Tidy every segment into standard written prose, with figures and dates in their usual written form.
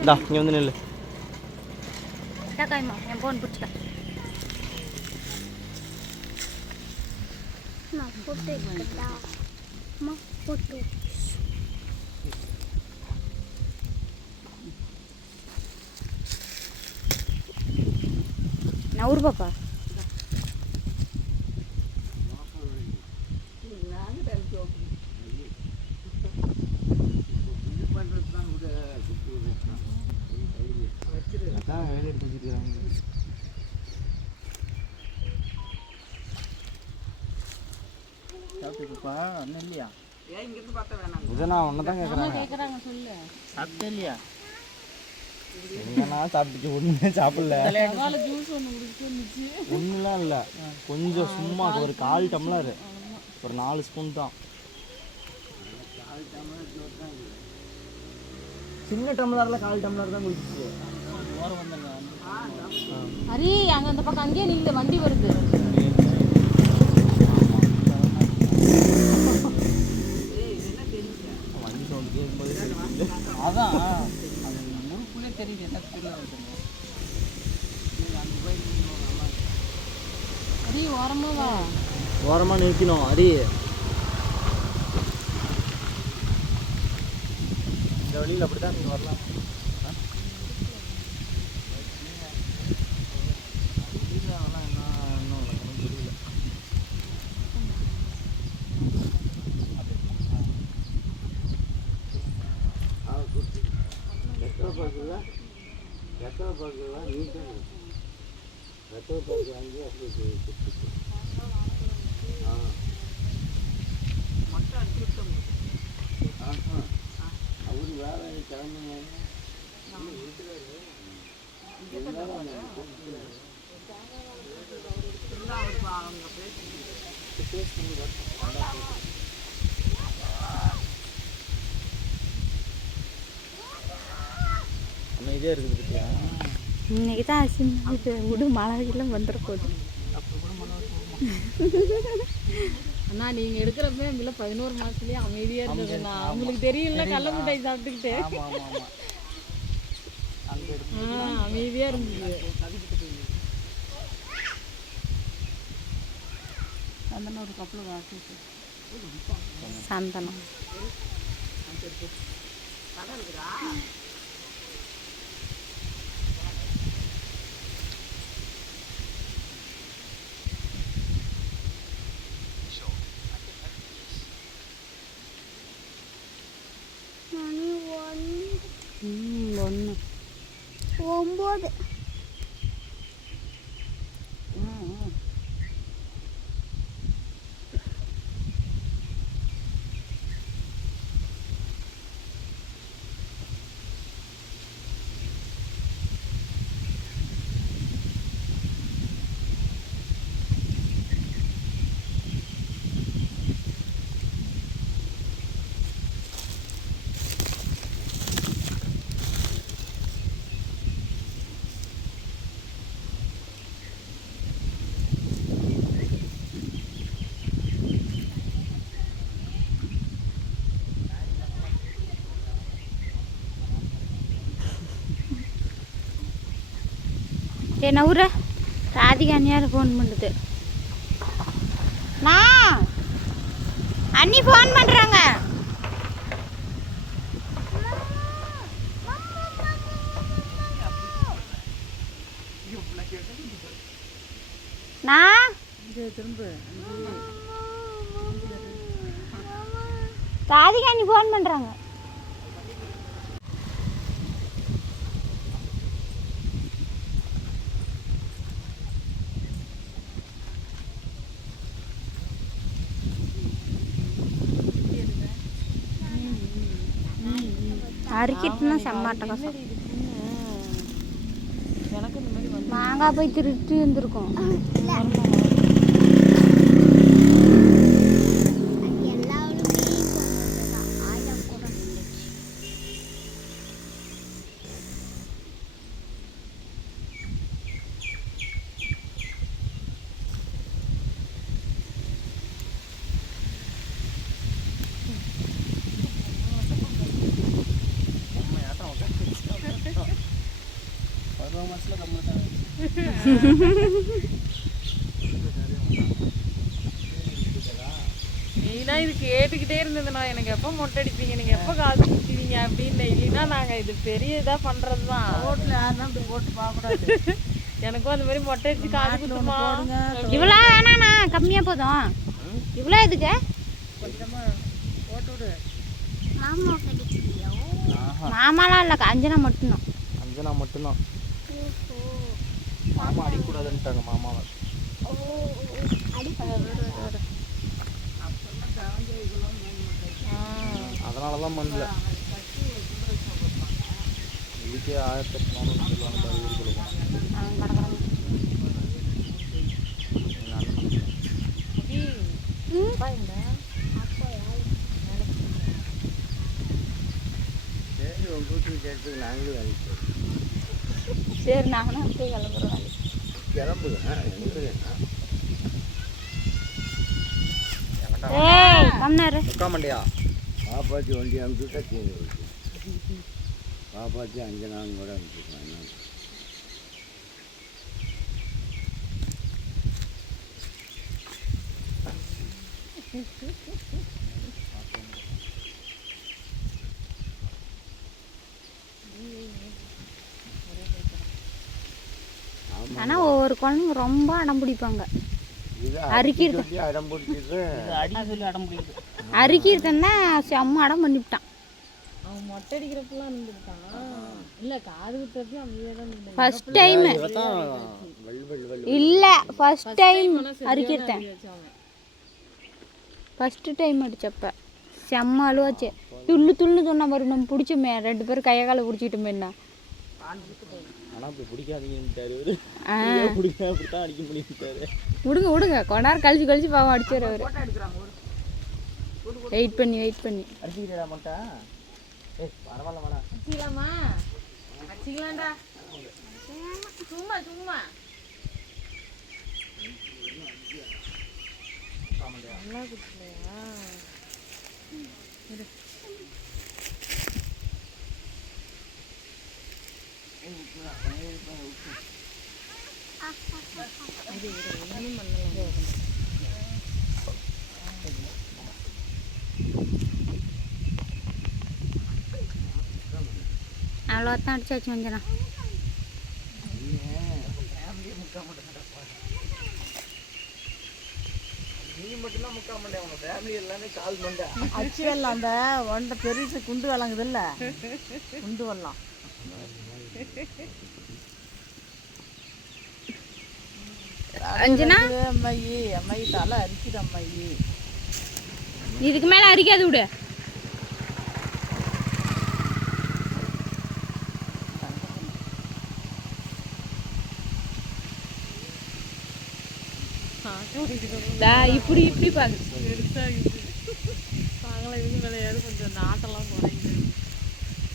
இந்தா இங்கே வந்து நெல் காய்மா என் போன் பிடிச்சிக்க நவுறு பாப்பா இல்லையா ஒன்னதான் கேக்குறாங்க சொல்லு சாப்பிட்டே இல்லையா சாப்பிட்டு ஒண்ணுமே சாப்பிடல ஜூஸ் ஒன்று குடிச்சு ஒண்ணுலாம் இல்லை கொஞ்சம் சும்மா ஒரு 1/4 டம்ளர் ஒரு 4 ஸ்பூன் தான் சின்ன டம்ளர்ல 1/4 டம்ளர் தான் குடிச்சிச்சு ஹரி அங்க அந்த பக்கம் அங்கேயே நில்லு வண்டி வருது வண்டி சவுண்ட் கேட்கும்போது அதான் அது முறுக்குள்ளே தெரியுது என்ன ஸ்பீடில் வருதுன்னு ஹரி ஓரமா வா ஓரமாக நிற்கணும் அரி இந்த வழியில் அப்படி தான் நீங்கள் வரலாம் அவரு வேற கிளம்புங்க அமைதியாக இருக்குது பற்றியா இன்னைக்கு தான் அசிங்க விடு மழையெல்லாம் வந்துட போகுது அண்ணா நீங்கள் எடுக்கிறப்ப இல்லை 11 மாதத்துலேயே அமைதியாக இருந்ததுண்ணா அவங்களுக்கு தெரியல கடல மிட்டாய் சாப்பிட்டுக்கிட்டு அமைதியாக இருந்தது சந்தனம் ஒரு கப்பில் காசு சந்தனம் ஒன்று 9 என்ன ஊர ராதிகா அண்ணியார் ஃபோன் பண்ணுது நான் அண்ணி ஃபோன் பண்ணுறாங்க நான் ராதிகா அண்ணி ஃபோன் பண்ணுறாங்க அரிக்கிட்டுனா செம்மாட்ட கஷ்டம் எனக்கு இந்த மாதிரி மாங்காய் போய் திருட்டு வந்துருக்கோம் மெயினா இது கேட்டுக்கிட்டே இருந்ததுண்ணா, எனக்கு எப்போ மொட்டை அடிப்பீங்க, நீங்க எப்போ காது குத்துவீங்க அப்படின்னு. இல்லைன்னா நாங்க இது பெரிய இதா பண்றதுதான். ரோட்ல யாருன்னா இப்படி போட்டு பார்க்கக்கூடாது. எனக்கும் அந்த மாதிரி மொட்டை அடிச்சு காது குத்துமா. இவ்வளோ வேணாண்ணா, கம்மியாக போதும். இவ்வளோ எதுக்கு? கொஞ்சமா போட்டு விடு. மாமாலாம் இல்லை, அஞ்சனா மட்டும்தான். அஞ்சனா மட்டும்தான். மாமா அடிக்கூடாதுன்ட்டாங்க மாமாவை. அதனாலதான் பண்ணல. இதுக்கே 1800 சொல்லுவாங்க. சரி நானும் அப்படியே கிளம்புறேன். ஏய் கம்னாரு உட்காமண்டியா பாப்பாச்சி வண்டி அனுப்பிச்சுட்டா தீனி பாப்பாச்சி அஞ்சனான்னு கூட அனுப்பிச்சுட்டாங்க. ஆனால் ஒவ்வொரு குழந்தைங்க ரொம்ப அடம் பிடிப்பாங்க. அரிக்கிறது அடம் பிடிச்சிட்டு அடிக்க சொல்லி அடம் பிடிக்குது. அரிக்கிறதுன்னா செம்ம அடம் பண்ணிவிட்டான். அவன் மொட்டை அடிக்கிறப்பெல்லாம் இருந்துட்டான். இல்ல காது குத்துறப்பையும் அமைதியாக தான் இருந்தான். ஃபர்ஸ்ட் டைம் இல்லை, ஃபர்ஸ்ட் டைம் அரிக்கிறேன். ஃபஸ்ட்டு டைம் அடித்தப்ப செம்ம அழுவாச்சு. துள்ளு துள்ளு சொன்ன மாதிரி நம்ம பிடிச்சோமே, 2 பேரும் கையை காலை பிடிச்சிக்கிட்டோமே. என்ன ஆனால் இப்போ பிடிக்காதீங்கன்ட்டாரு. பிடிக்க அப்படித்தான் அடிக்க முடியுட்டாரு. விடுங்க விடுங்க, கொஞ்ச நேரம் கழிச்சு பாவம் அடிச்சார் அவர். வெயிட் பண்ணி அடிச்சுக்கிட்டா மாட்டா. ஏய் பரவாயில்ல வேணா. அடிச்சிக்கலாமா? அடிச்சிக்கலாம்டா. சும்மா நல்லா குத்துலையா? அவ்வளோதான் அடிச்சாச்சு வந்தனா. நீ மட்டும்தான் முக்கா மண்டே, அவங்க ஃபேமிலி எல்லாமே கால் மண்டை. அச்சு வெள்ளம் அந்த ஒன்றை பெருசு குண்டு வளங்குது இல்லை, குண்டு வெள்ளம். அஞ்சனா அம்மாயி தலை அரிக்குது அம்மாயி. இதுக்கு மேலே அரிக்காது விடு. இப்படி பாரு. நாங்களாம் இதுக்கு மேலேயாவது கொஞ்சம் நாட்டெல்லாம் குறையுது.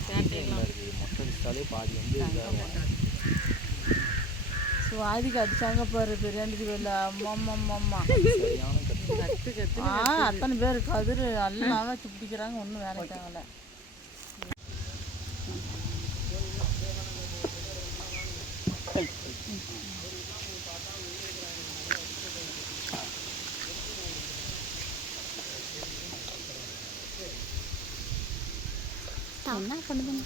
சேட்டையெல்லாம் மொட்டை பாதி வந்து சுவாதிக்கு அடிச்சாங்க பாரு பிரியாணிக்கு வெளில. அம்மா கத்து அத்தனை பேர் கதிர் எல்லாம் வச்சு பிடிக்கிறாங்க, ஒன்றும் வேலைக்காங்கல்ல. என்ன பண்ணுதுன்னு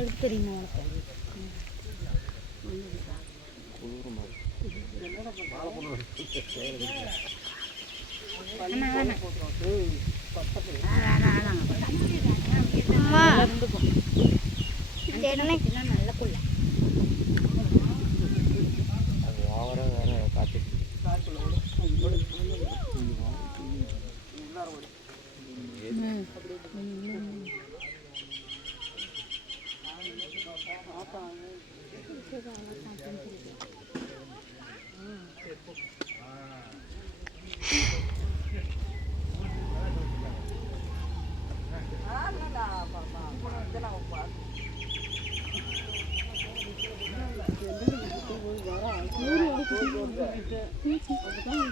எடுத்து தெரியுமா நல்ல புள்ள. அது ஓவராக வேற காற்று.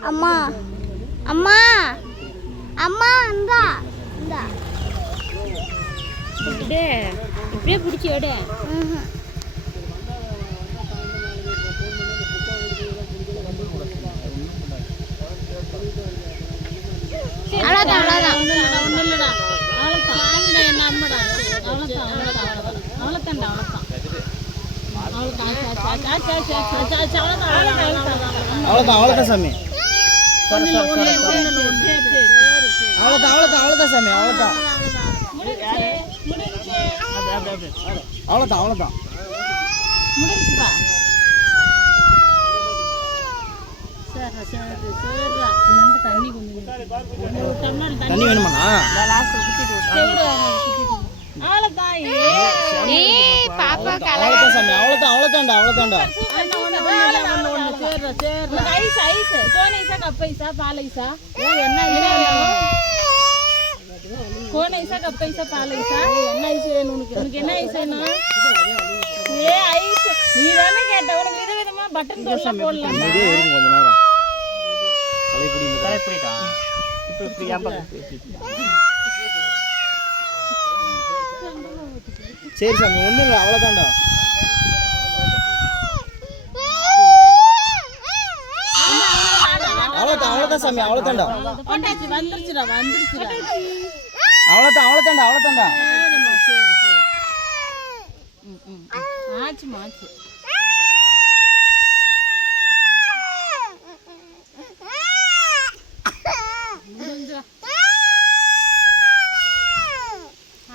அம்மா அம்மா அம்மா இந்தா இந்தா இப்படியே பிடிச்சி விடு. அவ்வளோதான் சாமி. அவ்வளோதான் சாமி, அவ்வளோதான். முடிஞ்சுப்பா. தண்ணி வேணுமாண்ணா? பாப்பா அவ்வளோதான் சாமி, அவ்வளோதான்டா. கோன் ஐஸா கப் ஐஸா பால் ஐஸா என்ன ஐஸ் வேணும் உனக்கு என்ன ஐஸ் வேணும் ஐஸ் நீ தானே கேட்ட உனக்கு விதவிதமா பட்டன் போடலாம் கொஞ்ச நேரம் தலைப்பிடிட்டா சரி சாமி, ஒன்றும் இல்லை, அவ்வளோதான்டா. அவ்வளோதான் சாமி, அவ்வளோதான்டா. அவ்வளோதான்டா.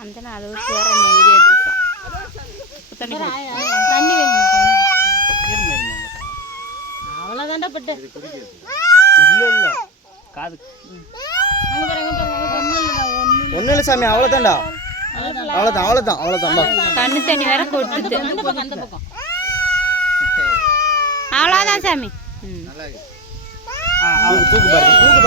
அந்த நாள் வேற வீடியோ எடுத்தோம். தண்ணி வேணும் அவ்வளோதான்டா பட்டு இல்லை காது ஒன்றும் இல்லை சாமி, அவ்வளோதான்டா. அவ்வளோதான். கண்ணு தண்ணி வேற கொட்டுது. அவ்வளோதான் சாமி. தூக்கு பாருங்க.